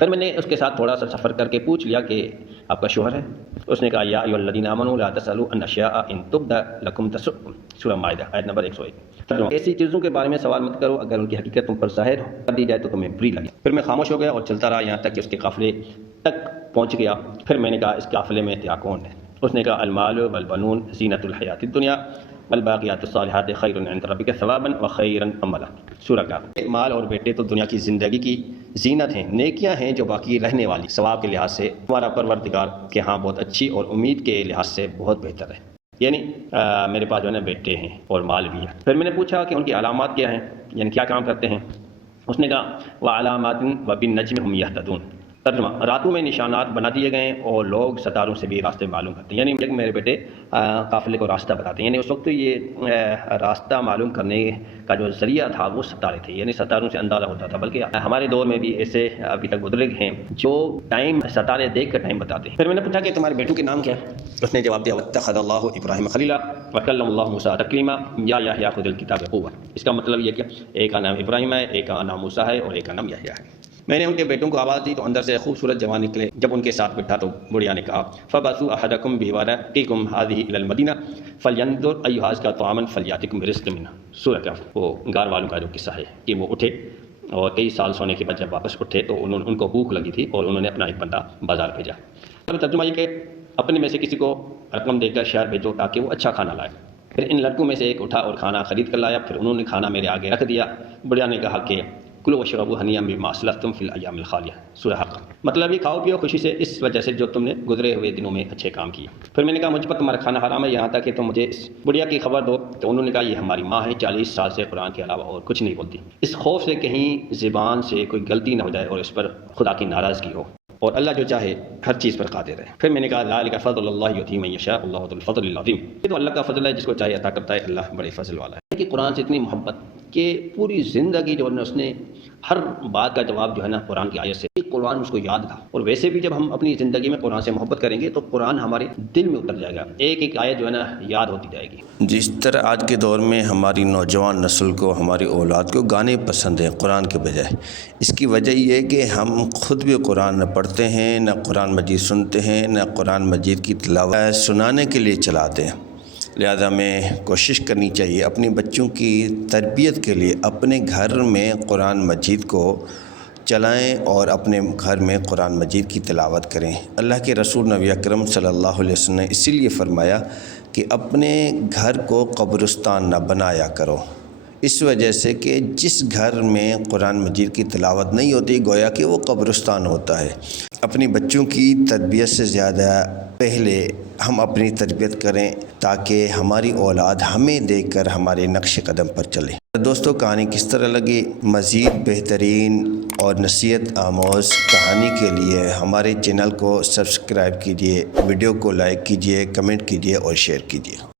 پھر میں نے اس کے ساتھ تھوڑا سا سفر کر کے پوچھ لیا کہ آپ کا شوہر ہے؟ اس نے کہا یا ایھا الذین آمنوا لا تسألوا عن اشیاء ان تبد لکم تسؤکم، سورہ مائدہ آیت نمبر 101۔ ایسی چیزوں کے بارے میں سوال مت کرو اگر ان کی حقیقت تم پر ظاہر کر دی جائے تو تمہیں بری لگے۔ پھر میں خاموش ہو گیا اور چلتا رہا یہاں تک کہ اس کے قافلے تک پہنچ گیا۔ پھر میں نے کہا اس قافلے میں تیرا کون ہے؟ اس نے کہا المال والبنون زینۃ الحیات الدنیا والباقیات الصالحات خیر عند ربک ثوابا وخیر املا، سورہ کہف۔ مال اور بیٹے تو دنیا کی زندگی کی زینت ہیں، نیکیاں ہیں جو باقی رہنے والی، ثواب کے لحاظ سے ہمارا پروردگار کے ہاں بہت اچھی اور امید کے لحاظ سے بہت بہتر ہے۔ یعنی میرے پاس جو ہے نا بیٹے ہیں اور مال بھی ہے۔ پھر میں نے پوچھا کہ ان کی علامات کیا ہیں، یعنی کیا کام کرتے ہیں؟ اس نے کہا وعلامات وبالنجم هم یہتدون، ترجمہ راتوں میں نشانات بنا دیے گئے ہیں اور لوگ ستاروں سے بھی راستے معلوم کرتے ہیں، یعنی میرے بیٹے قافلے کو راستہ بتاتے ہیں۔ یعنی اس وقت یہ راستہ معلوم کرنے کا جو ذریعہ تھا وہ ستارے تھے، یعنی ستاروں سے اندازہ ہوتا تھا، بلکہ ہمارے دور میں بھی ایسے ابھی تک بزرگ ہیں جو ٹائم ستارے دیکھ کر ٹائم بتاتے ہیں۔ پھر میں نے پوچھا کہ تمہارے بیٹوں کے نام کیا ہے؟ اس نے جواب دیا واتخذ اللہ ابراہیم خلیلا وکلم اللہ موسیٰ تکلیما یا یحییٰ خذ الکتاب بقوۃ۔ اس کا مطلب یہ کہ ایک کا نام ابراہیم ہے، ایک کا نام موسیٰ ہے اور ایک کا نام یحییٰ ہے۔ میں نے ان کے بیٹوں کو آواز دی تو اندر سے خوبصورت جوان نکلے۔ جب ان کے ساتھ بیٹھا تو بڑھیا نے کہا فبعثوا احدکم بورقکم هذه الى المدینہ فلینظر ایھا ازکیٰ طعاما فلیأتکم برزق منہ، سورہ کہف۔ وہ غار والوں کا جو قصہ ہے کہ وہ اٹھے اور کئی سال سونے کے بعد جب واپس اٹھے تو ان کو بھوک لگی تھی اور انہوں نے اپنا ایک بندہ بازار بھیجا۔ ترجمہ یہ کہ اپنے میں سے کسی کو رقم دے کر شہر بھیجو تاکہ وہ اچھا کھانا لائے۔ پھر ان لڑکوں میں سے ایک اٹھا اور کھانا خرید کر لایا۔ پھر انہوں نے کھانا میرے آگے رکھ دیا۔ بڑھیا نے کہا کہ کلوا واشربوا ہنیئا بما اسلفتم فی الایام الخالیہ، سورہ حق۔ مطلب یہ کھاؤ پیو خوشی سے اس وجہ سے جو تم نے گزرے ہوئے دنوں میں اچھے کام کیے۔ پھر میں نے کہا مجھ پر تمہارا کھانا حرام ہے یہاں تک کہ تم مجھے اس بڑھیا کی خبر دو۔ تو انہوں نے کہا یہ ہماری ماں ہے، 40 سال سے قرآن کے علاوہ اور کچھ نہیں بولتی، اس خوف سے کہیں زبان سے کوئی غلطی نہ ہو جائے اور اس پر خدا کی ناراضگی ہو، اور اللہ جو چاہے ہر چیز پر قادر ہے۔ پھر میں نے کہا ذالک فضل اللہ یؤتیہ من یشاء اللہ ذو الفضل العظیم، یہ تو اللہ کا فضل ہے جس کو چاہے عطا کرتا ہے، اللہ بڑے فضل والا ہے۔ کہ قرآن سے اتنی محبت کہ پوری زندگی جو ہے اس نے ہر بات کا جواب جو ہے نا قرآن کی آیت سے، قرآن اس کو یاد تھا۔ اور ویسے بھی جب ہم اپنی زندگی میں قرآن سے محبت کریں گے تو قرآن ہمارے دل میں اتر جائے گا، ایک ایک آیت جو ہے نا یاد ہوتی جائے گی۔ جس طرح آج کے دور میں ہماری نوجوان نسل کو، ہماری اولاد کو گانے پسند ہیں قرآن کے بجائے، اس کی وجہ یہ ہے کہ ہم خود بھی قرآن نہ پڑھتے ہیں، نہ قرآن مجید سنتے ہیں، نہ قرآن مجید کی تلاوت سنانے کے لیے چلاتے ہیں۔ لہذا ہمیں کوشش کرنی چاہیے اپنے بچوں کی تربیت کے لیے اپنے گھر میں قرآن مجید کو چلائیں اور اپنے گھر میں قرآن مجید کی تلاوت کریں۔ اللہ کے رسول نبی اکرم صلی اللہ علیہ وسلم نے اسی لیے فرمایا کہ اپنے گھر کو قبرستان نہ بنایا کرو، اس وجہ سے کہ جس گھر میں قرآن مجید کی تلاوت نہیں ہوتی گویا کہ وہ قبرستان ہوتا ہے۔ اپنی بچوں کی تربیت سے زیادہ پہلے ہم اپنی تربیت کریں تاکہ ہماری اولاد ہمیں دیکھ کر ہمارے نقش قدم پر چلے۔ دوستو کہانی کس طرح لگی؟ مزید بہترین اور نصیحت آموز کہانی کے لیے ہمارے چینل کو سبسکرائب کیجیے، ویڈیو کو لائک کیجیے، کمنٹ کیجیے اور شیئر کیجیے۔